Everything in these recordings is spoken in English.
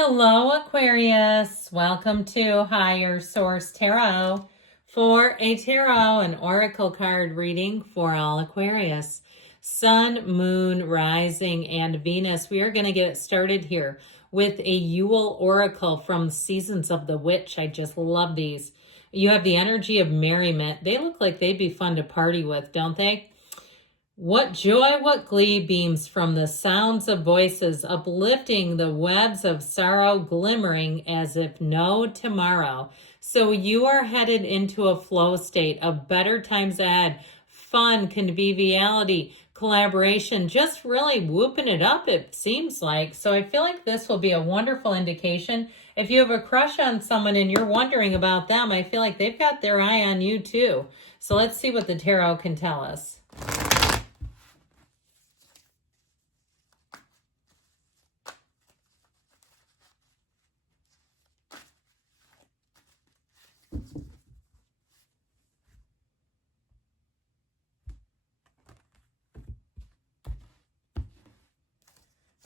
Hello, Aquarius. Welcome to Higher Source Tarot for a tarot and oracle card reading for all Aquarius. Sun, Moon, Rising, and Venus. We are going to get it started here with a Yule Oracle from Seasons of the Witch. I just love these. You have the energy of merriment. They look like they'd be fun to party with, don't they? What joy, what glee beams from the sounds of voices, uplifting the webs of sorrow, glimmering as if no tomorrow. So you are headed into a flow state of better times ahead, fun, conviviality, collaboration, just really whooping it up, it seems like. So I feel like this will be a wonderful indication. If you have a crush on someone and you're wondering about them, I feel like they've got their eye on you too. So let's see what the tarot can tell us.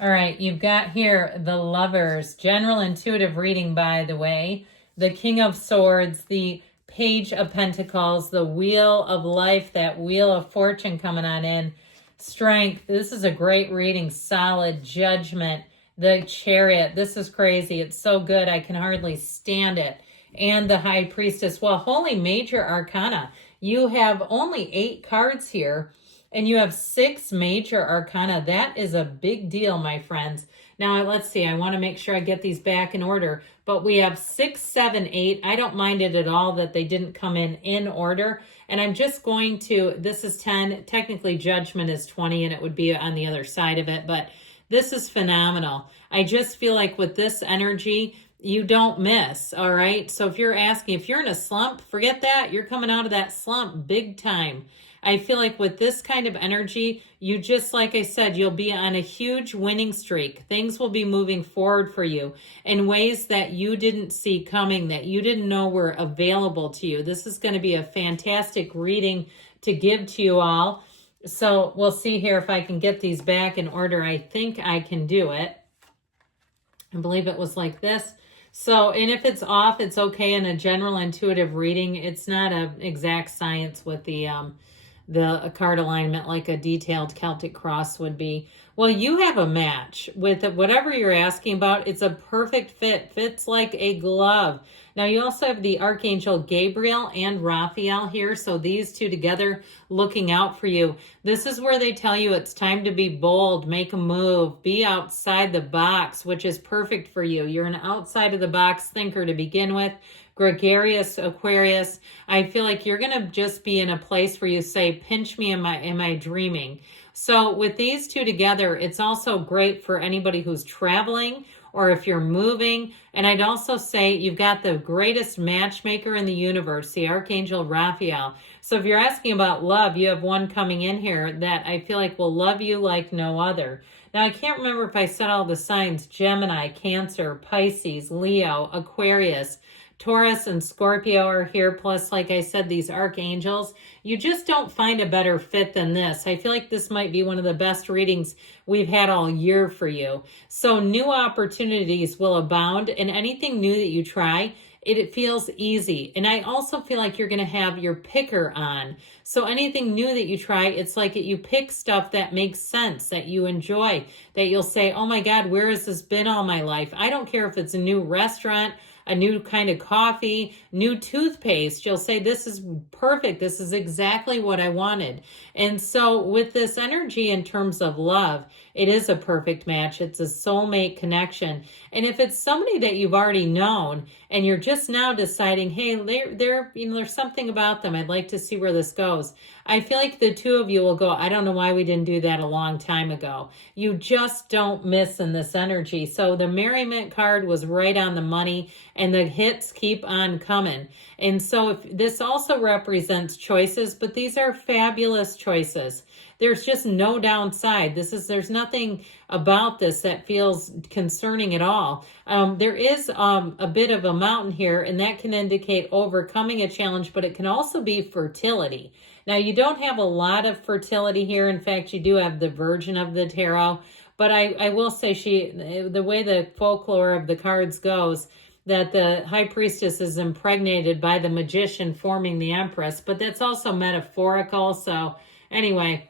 All right, you've got here the Lovers, general intuitive reading, by the way, the King of Swords, the Page of Pentacles, the Wheel of Life, that Wheel of Fortune coming on in, Strength. This is a great reading, solid, Judgment, the Chariot. This is crazy. It's so good. I can hardly stand it. And the High Priestess. Well, Holy Major Arcana. You have only 8 cards here. And you have 6 major arcana. That is a big deal, my friends. Now, let's see. I want to make sure I get these back in order. But we have 6, 7, 8. I don't mind it at all that they didn't come in order. And I'm just going to, this is 10. Technically, Judgment is 20, and it would be on the other side of it. But this is phenomenal. I just feel like with this energy, you don't miss, all right? So if you're asking, if you're in a slump, forget that. You're coming out of that slump big time. I feel like with this kind of energy, you just, like I said, you'll be on a huge winning streak. Things will be moving forward for you in ways that you didn't see coming, that you didn't know were available to you. This is going to be a fantastic reading to give to you all. So we'll see here if I can get these back in order. I think I can do it. I believe it was like this. So, and if it's off, it's okay in a general intuitive reading. It's not an exact science with the card alignment like a detailed Celtic cross would be. Well, you have a match with whatever you're asking about. It's a perfect fit, fits like a glove. Now, you also have the Archangel Gabriel and Raphael here. So these two together looking out for you. This is where they tell you it's time to be bold, make a move, be outside the box, which is perfect for you. You're an outside of the box thinker to begin with. Gregarious Aquarius, I feel like you're going to just be in a place where you say, pinch me, am I dreaming? So with these two together, it's also great for anybody who's traveling or if you're moving. And I'd also say you've got the greatest matchmaker in the universe, the Archangel Raphael. So if you're asking about love, you have one coming in here that I feel like will love you like no other. Now, I can't remember if I said all the signs: Gemini, Cancer, Pisces, Leo, Aquarius, Taurus, and Scorpio are here. Plus, like I said, these archangels. You just don't find a better fit than this. I feel like this might be one of the best readings we've had all year for you. So new opportunities will abound, and anything new that you try, it feels easy. And I also feel like you're going to have your picker on. So anything new that you try, it's like you pick stuff that makes sense, that you enjoy, that you'll say, oh my God, where has this been all my life? I don't care if it's a new restaurant, a new kind of coffee, new toothpaste. You'll say, this is perfect. This is exactly what I wanted. And so with this energy in terms of love, it is a perfect match. It's a soulmate connection. And if it's somebody that you've already known and you're just now deciding, hey, there's something about them, I'd like to see where this goes, I feel like the two of you will go, I don't know why we didn't do that a long time ago. You just don't miss in this energy. So the merriment card was right on the money, and the hits keep on coming. And so if this also represents choices, but these are fabulous choices. There's just no downside. There's nothing about this that feels concerning at all. There is a bit of a mountain here, and that can indicate overcoming a challenge, but it can also be fertility. Now, you don't have a lot of fertility here. In fact, you do have the Virgin of the Tarot, But I will say the way the folklore of the cards goes, that the high priestess is impregnated by the magician forming the empress, but that's also metaphorical. So anyway,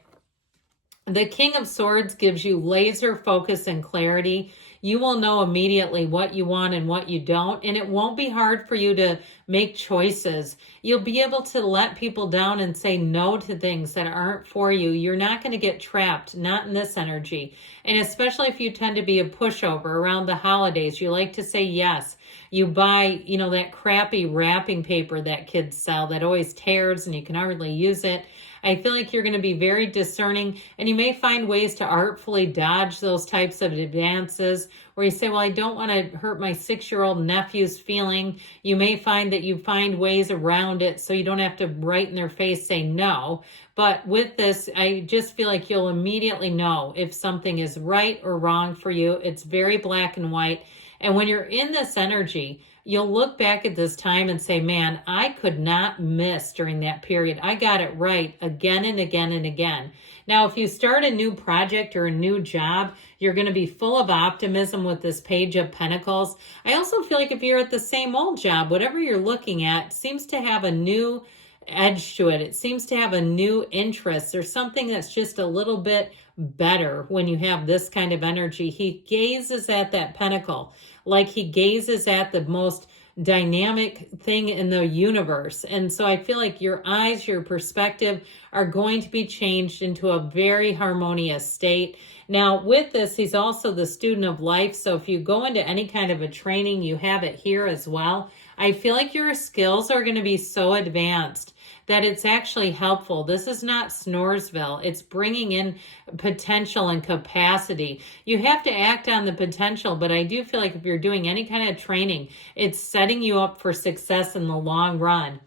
the King of Swords gives you laser focus and clarity. You will know immediately what you want and what you don't, and it won't be hard for you to make choices. You'll be able to let people down and say no to things that aren't for you. You're not going to get trapped, not in this energy. And especially if you tend to be a pushover around the holidays, you like to say yes. You buy, that crappy wrapping paper that kids sell that always tears and you can hardly use it. I feel like you're going to be very discerning, and you may find ways to artfully dodge those types of advances where you say, well, I don't want to hurt my 6-year-old nephew's feeling. You may find that you find ways around it so you don't have to right in their face say no. But with this, I just feel like you'll immediately know if something is right or wrong for you. It's very black and white. And when you're in this energy, you'll look back at this time and say, man, I could not miss during that period. I got it right again and again and again. Now, if you start a new project or a new job, you're going to be full of optimism with this Page of Pentacles. I also feel like if you're at the same old job, whatever you're looking at seems to have a new edge to it. It seems to have a new interest. There's something that's just a little bit better when you have this kind of energy. He gazes at that pentacle like he gazes at the most dynamic thing in the universe. And so I feel like your eyes, your perspective are going to be changed into a very harmonious state. Now, with this, he's also the student of life. So if you go into any kind of a training, you have it here as well. I feel like your skills are going to be so advanced that it's actually helpful. This is not Snoresville. It's bringing in potential and capacity. You have to act on the potential, but I do feel like if you're doing any kind of training, it's setting you up for success in the long run.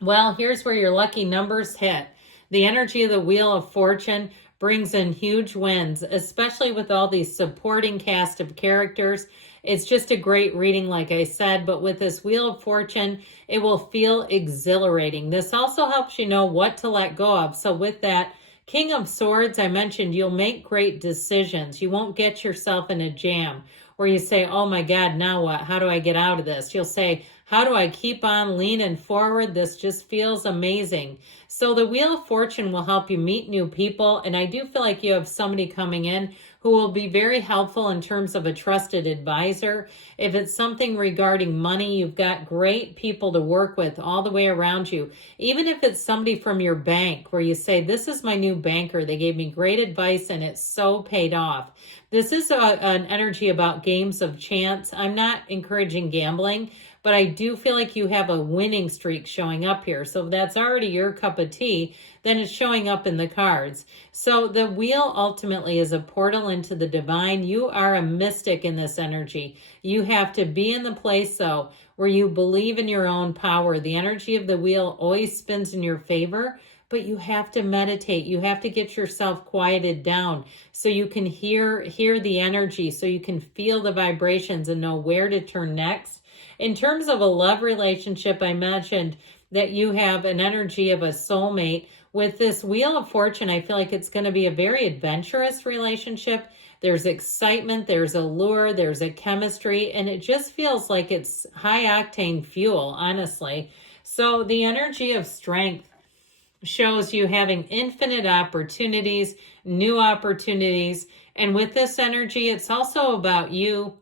Well, here's where your lucky numbers hit. The energy of the Wheel of Fortune brings in huge wins, especially with all these supporting cast of characters. It's just a great reading, like I said, but with this Wheel of Fortune, it will feel exhilarating. This also helps you know what to let go of. So with that, King of Swords, I mentioned you'll make great decisions. You won't get yourself in a jam where you say, oh my God, now what? How do I get out of this? You'll say, how do I keep on leaning forward? This just feels amazing. So the Wheel of Fortune will help you meet new people. And I do feel like you have somebody coming in who will be very helpful in terms of a trusted advisor. If it's something regarding money, you've got great people to work with all the way around you. Even if it's somebody from your bank where you say, this is my new banker. They gave me great advice and it's so paid off. This is an energy about games of chance. I'm not encouraging gambling, but I do feel like you have a winning streak showing up here. So if that's already your cup of tea, then it's showing up in the cards. So the wheel ultimately is a portal into the divine. You are a mystic in this energy. You have to be in the place, though, where you believe in your own power. The energy of the wheel always spins in your favor, but you have to meditate. You have to get yourself quieted down so you can hear the energy, so you can feel the vibrations and know where to turn next. In terms of a love relationship, I mentioned that you have an energy of a soulmate. With this Wheel of Fortune, I feel like it's going to be a very adventurous relationship. There's excitement, there's allure, there's a chemistry, and it just feels like it's high-octane fuel, honestly. So the energy of strength shows you having infinite opportunities, new opportunities. And with this energy, it's also about you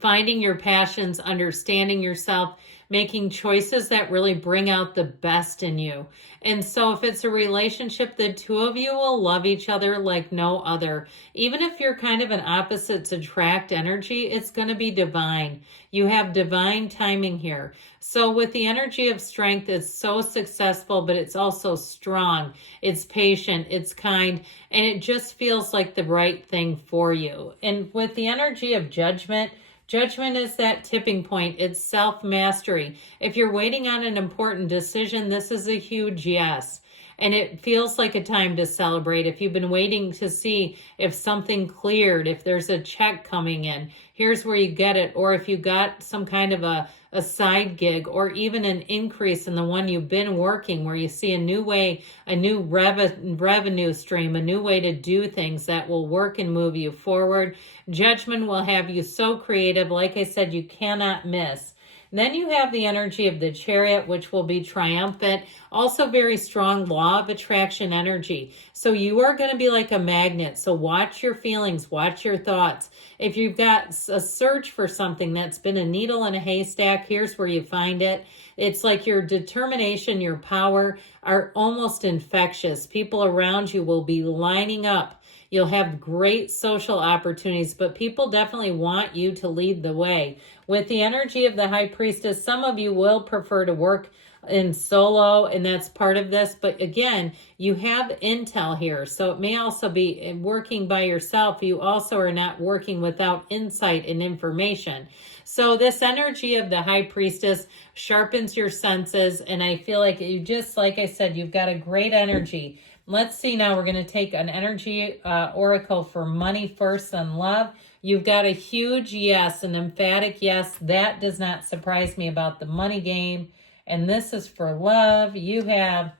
finding your passions, understanding yourself, making choices that really bring out the best in you. And so if it's a relationship, the two of you will love each other like no other. Even if you're kind of an opposites attract energy, it's going to be divine. You have divine timing here. So with the energy of strength, it's so successful, but it's also strong. It's patient, it's kind, and it just feels like the right thing for you. And with the energy of judgment, judgment is that tipping point. It's self-mastery. If you're waiting on an important decision, this is a huge yes. And it feels like a time to celebrate. If you've been waiting to see if something cleared, if there's a check coming in, here's where you get it. Or if you got some kind of a a side gig, or even an increase in the one you've been working, where you see a new way, a new revenue stream, a new way to do things that will work and move you forward. Judgment will have you so creative. Like I said, you cannot miss. Then you have the energy of the Chariot, which will be triumphant. Also very strong law of attraction energy. So you are going to be like a magnet. So watch your feelings, watch your thoughts. If you've got a search for something that's been a needle in a haystack, here's where you find it. It's like your determination, your power are almost infectious. People around you will be lining up. You'll have great social opportunities, but people definitely want you to lead the way. With the energy of the High Priestess, some of you will prefer to work in solo, and that's part of this. But again, you have intel here. So it may also be working by yourself. You also are not working without insight and information. So this energy of the High Priestess sharpens your senses. And I feel like you just, like I said, you've got a great energy. Let's see now, we're going to take an energy oracle for money first and love. You've got a huge yes, an emphatic yes. That does not surprise me about the money game. And this is for love. You have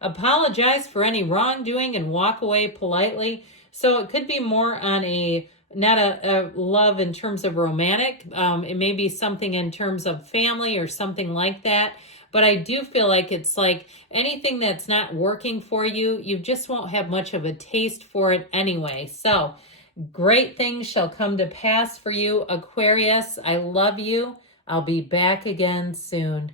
apologize for any wrongdoing and walk away politely. So it could be more on not a love in terms of romantic. It may be something in terms of family or something like that. But I do feel like it's like anything that's not working for you, you just won't have much of a taste for it anyway. So great things shall come to pass for you, Aquarius. I love you. I'll be back again soon.